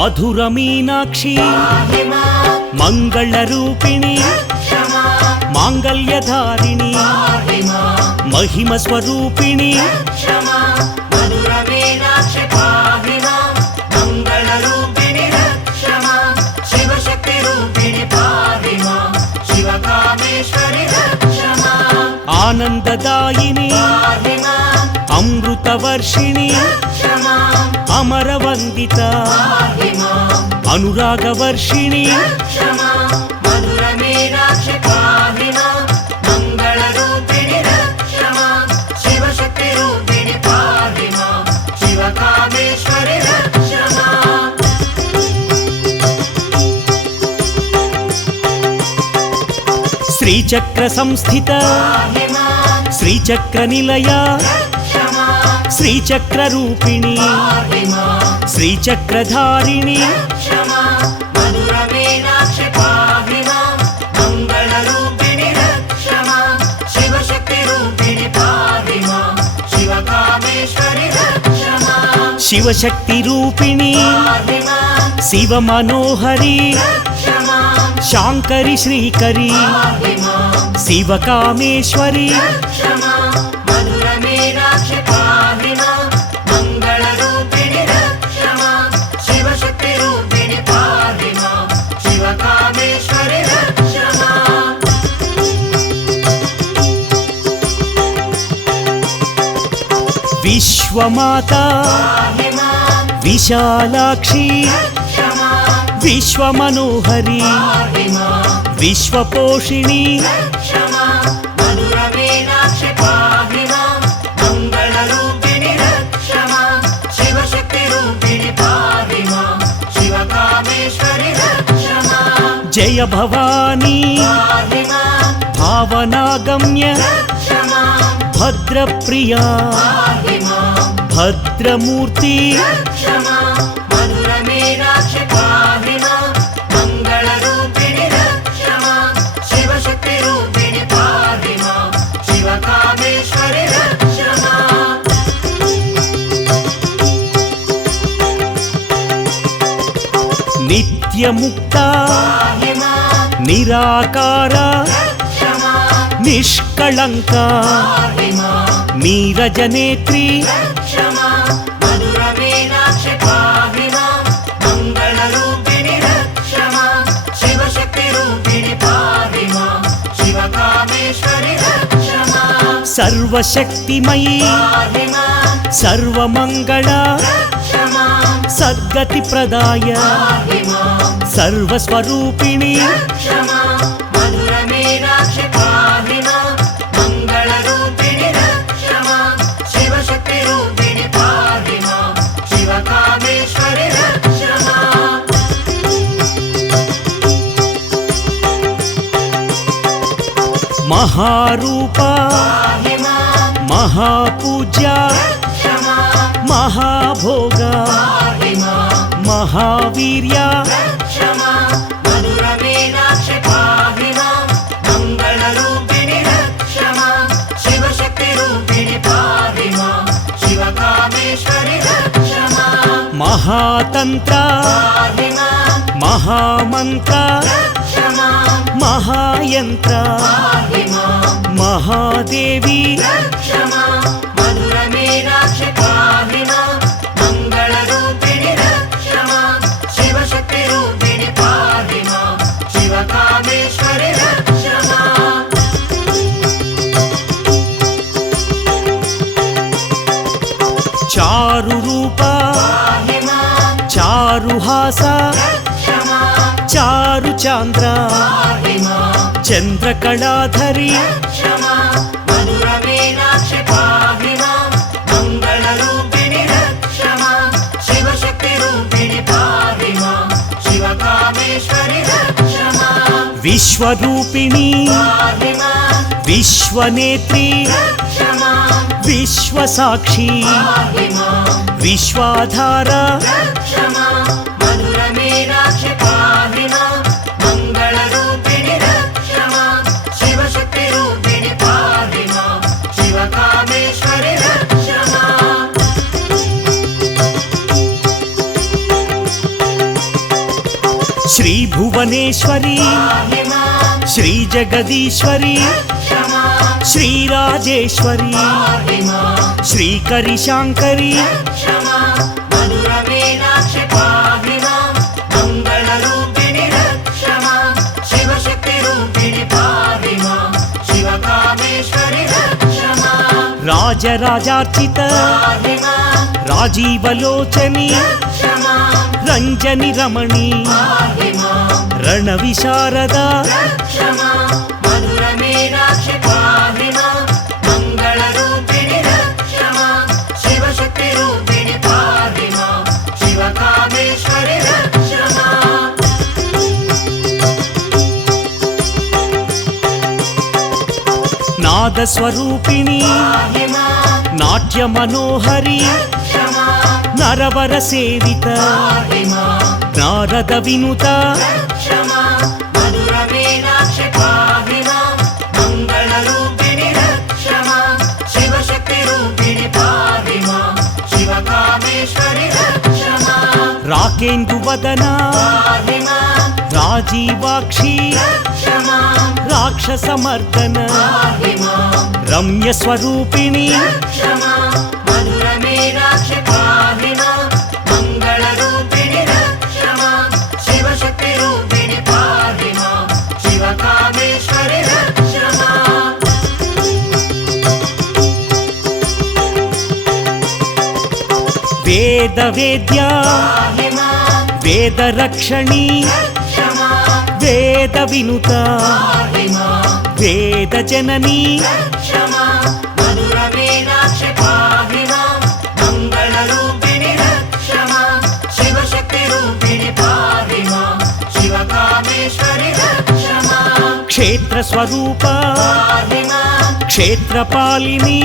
మధుర మీనాక్షి మంగళ రూపిణి మాంగళ్యధారిణి మహిమ స్వరూపిణి ఆనందదాయిని అమృతవర్షిణి అమరవందిత అనురాగవర్షిణి శ్రీచక్ర సంస్థిత శ్రీచక్ర నిలయ శ్రీచక్ర రూపిణి శ్రీచక్రధారిణి శివశక్తి రూపిణి శివ మనోహరి శాంకరి శ్రీకరి శివకామేశ్వరి విశ్వమాత విశాలాక్షి విశ్వమనోహరి విశ్వపోషిణి జయ భవానీ భావనాగమ్య భద్రప్రియా భద్రమూర్తి నిత్యముక్త నిరాకార నిష్కళంక నీరజనేత్రి సర్వశక్తిమయీ సర్వమంగళ సద్గతి ప్రదాయ సర్వస్వరూపిణి మహారూప మహాపూజ్య మహాభోగ మహావీర్య మహాతంత్ర మహామంత్ర మహాయంత్ర మహాదేవి చారు రూప చారుహాస చారు చాంద్ర చంద్రకళాధరి విశ్వరూపిణి విశ్వనేత్రి విశ్వసాక్షి విశ్వాధార భువనేశ్వరి శ్రీ జగదీశ్వరి శ్రీరాజేశ్వరి శ్రీకరి శాంకరి రాజరాజార్చిత రాజీవలోచని రంజని రమణి రణ విశారద నాదస్వరూపిణి నాట్య మనోహరి నరవర సేవిత నారద వినుత రాకేందు వదన రాజీవాక్షి రాక్షసమర్దన రమ్య స్వరూపిణి వేద వేద్య వేద రక్షణి వేద వినుత వేద జనని క్షేత్ర స్వరూప క్షేత్రపాలిని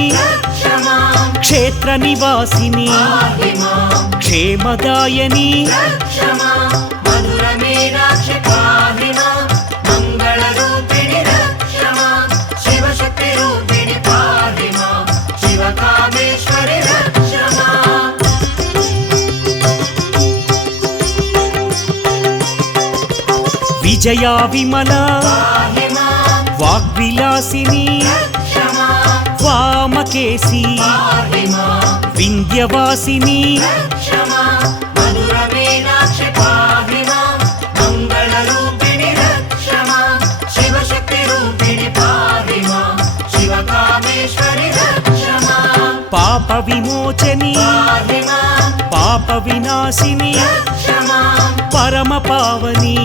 క్షేత్ర నివాసిని క్షేమదాయని విజయా విమల వాగ్విలాసిని వామకేసి వింధ్యవాసిని పాప విమోచని పాప వినాశిని పరమ పావని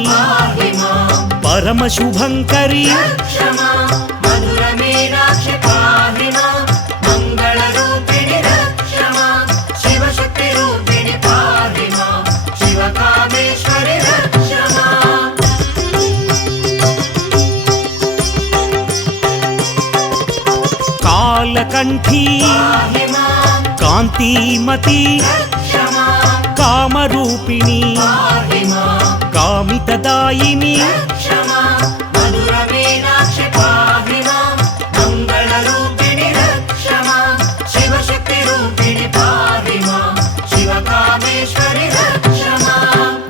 పరమ శుభంకరి కాలకంఠీ కాంతిమతి కామరూపిణి కామితదాయిని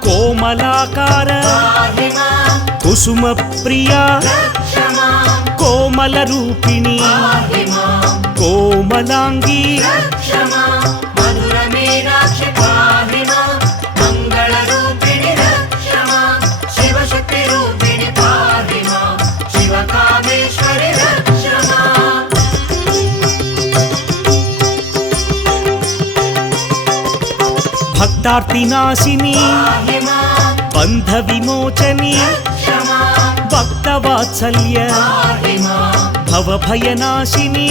కోమలాకార కుసుమ ప్రియా కోమల రూపిణి కోమలాంగి భక్తార్తినాశిని బంధ విమోచని భక్తవాత్సల్య భవభయనాశిని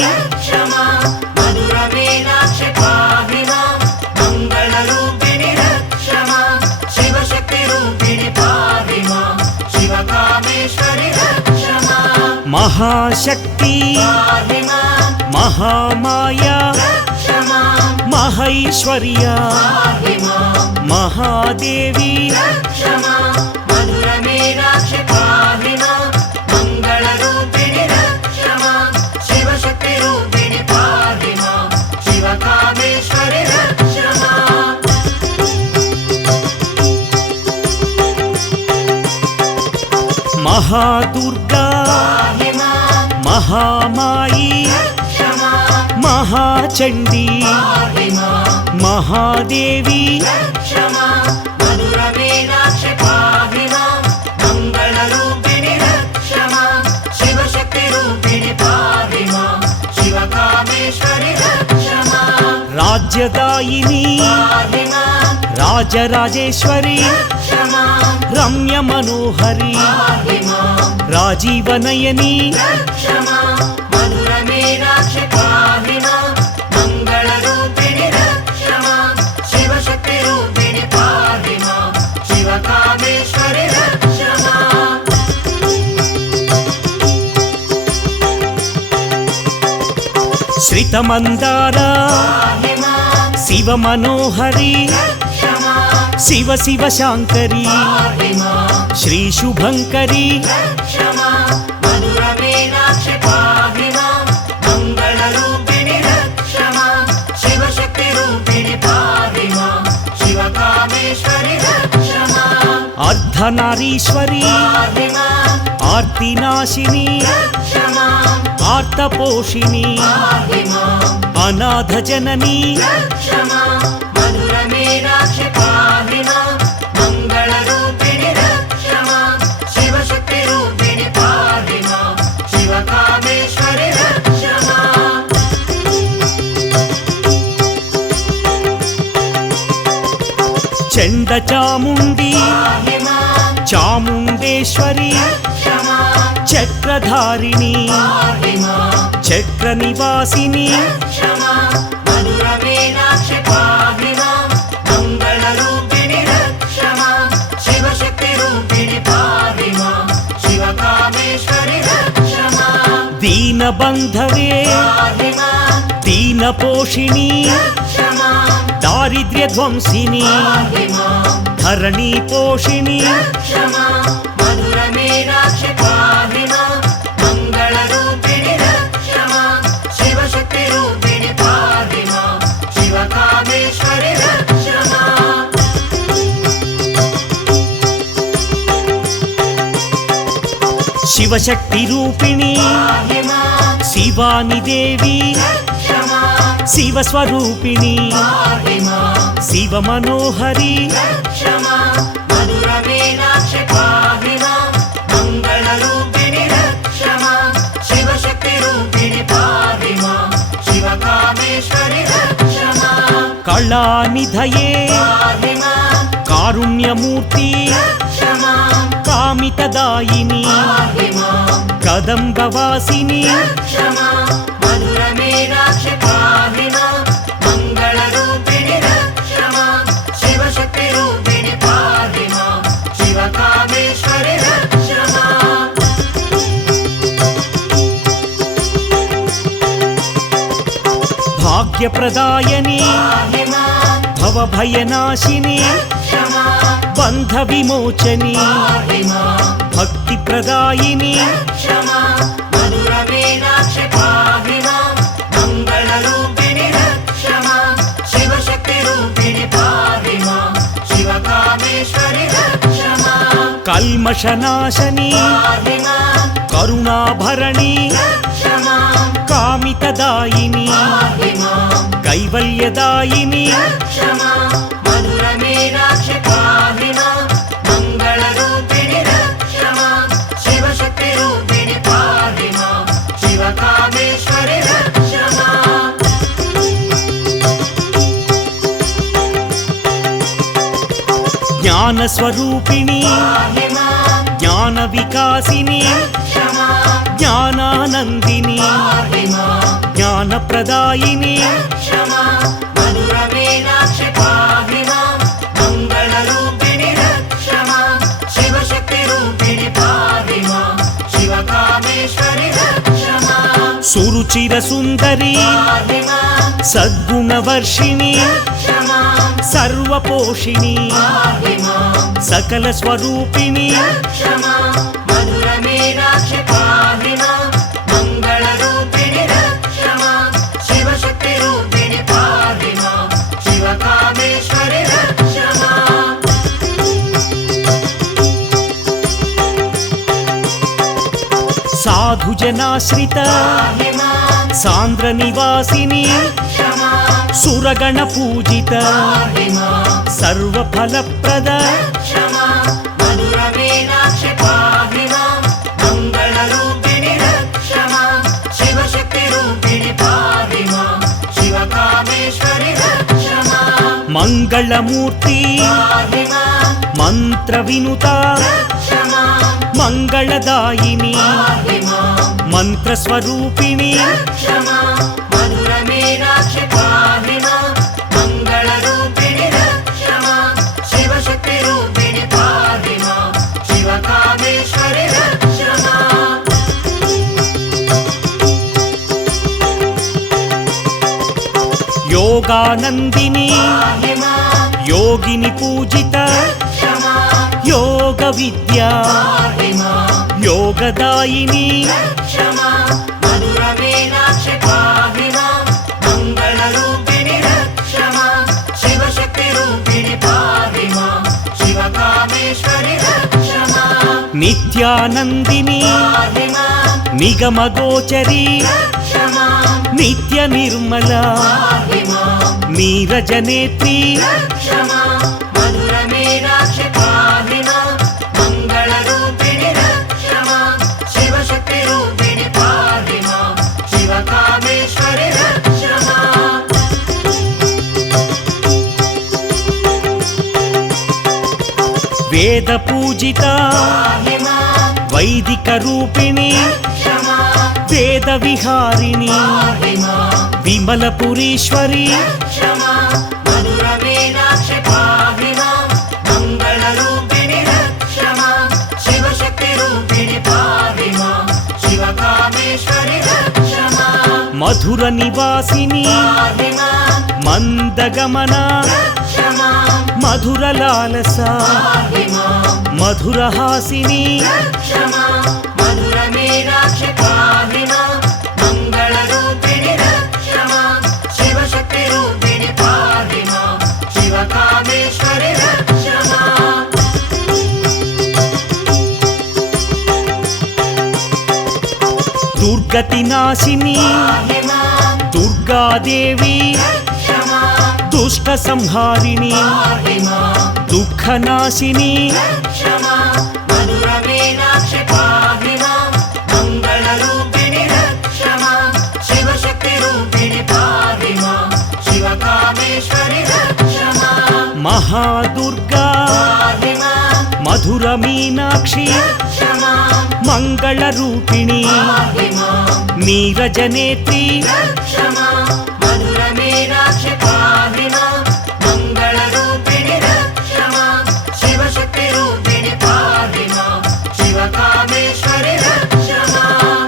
మహాశక్తి మహామాయా మహైశ్వర్య మహాదేవి మహాదుర్గా మహామాయి మహాచండీ మహాదేవి రాజ్యదాయిని రాజరాజేశ్వరి రమ్య మనోహరి రాజీవనయని శ్రితమందార శివ మనోహరి శివ శివ శాంకరి శ్రీ శుభంకరి అర్ధనారీశ్వరి ఆర్తినాశిని ఆర్తపోషిణి అనాథ జనని చండ చాముండి చాముండేశ్వరి చక్రధారిణి చక్ర నివాసిని దీనబంధవే దీనపోషిణి దారిద్ర్య ధ్వంసిని ధరణి పోషిణి శివశక్తి రూపిణి శివాని దేవి శివస్వరూపిణి శివ మనోహరి కళానిధయే కారుణ్యమూర్తి కామితదాయిని కదంబవాసిని భాగ్యప్రదాయని భవభయనాశిని బంధ విమోచని భక్తి ప్రదాయిని కల్మషనాశని కరుణాభరణి కామితదాయిని కైవల్యదాయిని జ్ఞానస్వరూపిణి జ్ఞాన వికాసిని జ్ఞానానందిని జ్ఞానప్రదాయిని సురుచిర సుందరి సద్గుణవర్షిణి సర్వపోషిణి సకల స్వరూపిణి సాధుజనాశ్రిత పాహి మాం సాంద్ర నివాసిని రక్ష మాం సురగణ పూజిత పాహి మాం సర్వఫలప్రద రక్ష మాం మధుర మీనాక్షి పాహి మాం మంగళరూపిణి రక్ష మాం శివశక్తి రూపిణి పాహి మాం శివకామేశ్వరి రక్ష మాం మంగళమూర్తి పాహి మాం మంత్ర వినుత రక్ష మాం మంగళదాయిని పాహి మాం మంత్రస్వరూపిణి రక్ష మాం మధుర మీనాక్షి పాహి మాం మంగళరూపిణి రక్ష మాం శివశక్తి రూపిణి పాహి మాం శివకామేశ్వరి రక్ష మాం యోగానందిని పాహి మాం యోగిని పూజిత రక్ష మాం యోగ విద్య పాహి మాం యోగదాయిని రక్ష మాం మధుర మీనాక్షి పాహి మాం మంగళరూపిణి రక్ష మాం శివశక్తి రూపిణి పాహి మాం శివకామేశ్వరి రక్ష మాం నిత్యానందిని పాహి మాం నిగమగోచరి రక్ష మాం నిత్య నిర్మల పాహి మాం నీరజనేత్రి రక్ష మాం మధుర మీనాక్షి పాహి మాం మంగళరూపిణి రక్ష మాం శివశక్తి రూపిణి పాహి మాం శివకామేశ్వరి రక్ష మాం వేద పూజిత పాహి మాం వైదిక రూపిణి రక్ష మాం వేద విహారిణి పాహి మాం విమలపురీశ్వరి రక్ష మాం మధుర మీనాక్షి పాహి మాం మంగళరూపిణి రక్ష మాం శివశక్తి రూపిణి పాహి మాం శివకామేశ్వరి రక్ష మాం మధుర నివాసిని పాహి మాం మందగమన రక్ష మాం మధుర లాలస పాహి మాం మధురహాసిని రక్ష మాం మధుర మీనాక్షి పాహి మాం మంగళరూపిణి రక్ష మాం శివశక్తి రూపిణి పాహి మాం శివకామేశ్వరి రక్ష మాం దుర్గతి నాశిని పాహి మాం దుర్గాదేవి రక్ష మాం దుష్ట సంహారిణి పాహి మాం దుఃఖనాశిని రక్ష మాం మధుర మీనాక్షి పాహి మాం మంగళరూపిణి రక్ష మాం శివశక్తి రూపిణి పాహి మాం శివకామేశ్వరి రక్ష మాం మహాదుర్గా పాహి మాం మధుర మీనాక్షి రక్ష మాం మంగళ రూపిణి పాహి మాం నీరజనేత్రి రక్ష మాం మధుర మీనాక్షి పాహి మాం మంగళరూపిణి రక్ష మాం శివశక్తి రూపిణి పాహి మాం శివకామేశ్వరి రక్ష మాం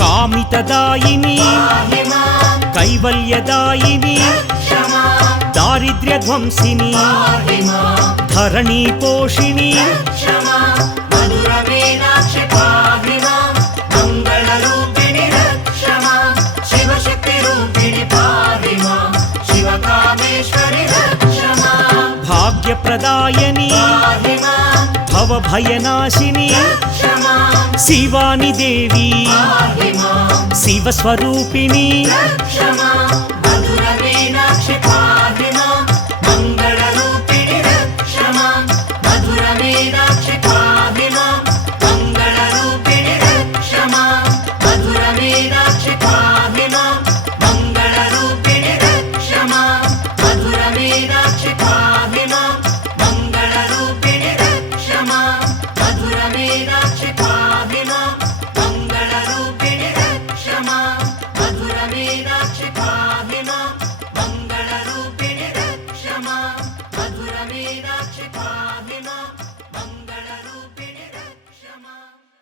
కామితదాయిని పాహి మాం కైవల్యదాయిని రక్ష మాం దారిద్ర్యధ్వంసిని పాహి మాం ధరణీ పోషిణి రక్ష మాం మధుర మీనాక్షి పాహి మాం మంగళరూపిణి రక్ష మాం శివశక్తి రూపిణి పాహి మాం శివకామేశ్వరి రక్ష మాం భాగ్యప్రదాయని పాహి మాం భవభయనాశిని రక్ష మాం శివాని దేవి పాహి మాం శివస్వరూపిణి రక్ష మాం మధుర మీనాక్షి